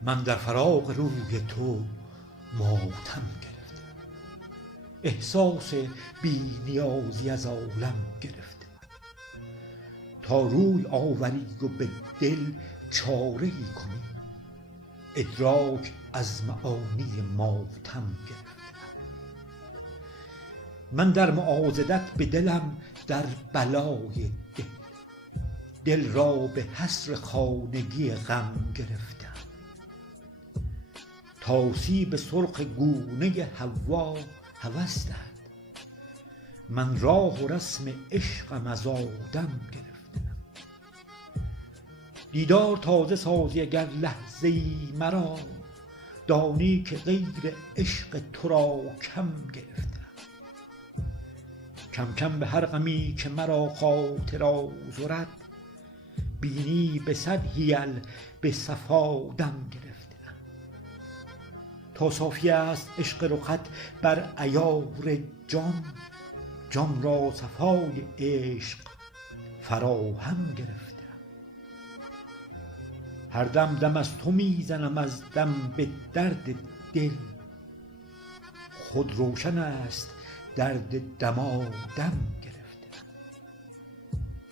من در فراق روی تو ماتم گرفتم، احساس بی نیازی از عالم گرفتم. تا روی آوری و به دل چاره ای کنی، ادراک از معانی ماتم گرفتم. من در معاضدت به دلم در بلای دل را به حصر خانگی غم گرفتم. تا سیب سرخ گونه حوا هوس دهد، من راه و رسم عشقم از آدم گرفتم. دیدار تازه سازی اگر لحظه ای مرا، دانی که غیر عشق تو را کم گرفتم. کم کم به هر غمی که مرا خاطر آزرد، بینی به صد حیل به صفا دم گرفتم. تا صافی است عشق رخت بر عیار جان، جان را صفای عشق فراهم گرفتم. هر دم دم از تو می زنم از دم به درد دل، خود روشن است درد دمادم گرفتم.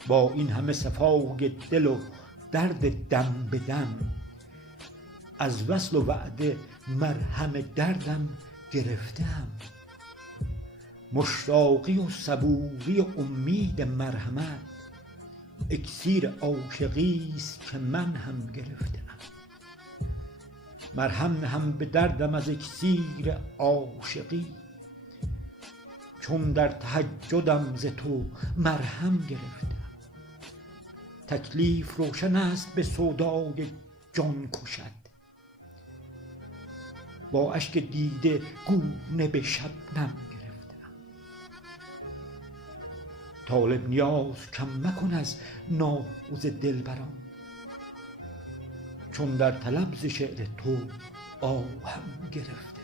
با این همه صفای دل و درد دم به دم، از وصل و وعده مرهم دردم گرفتم. مشتاقی و صبوری و امید مرحمت، اکسیر عاشقی است که من هم گرفتم. مرهم نهم به دردم از اکسیر عاشقی، چون در تهجدم ز تو مرهم گرفتم. تکلیف روشن است به سودای جان کشد، با اشک دیده گونه به شبنم گرفتم. طالب نیاز کم مکن از ناز دلبران، چون در طلب ز شعر تو آهم گرفتم.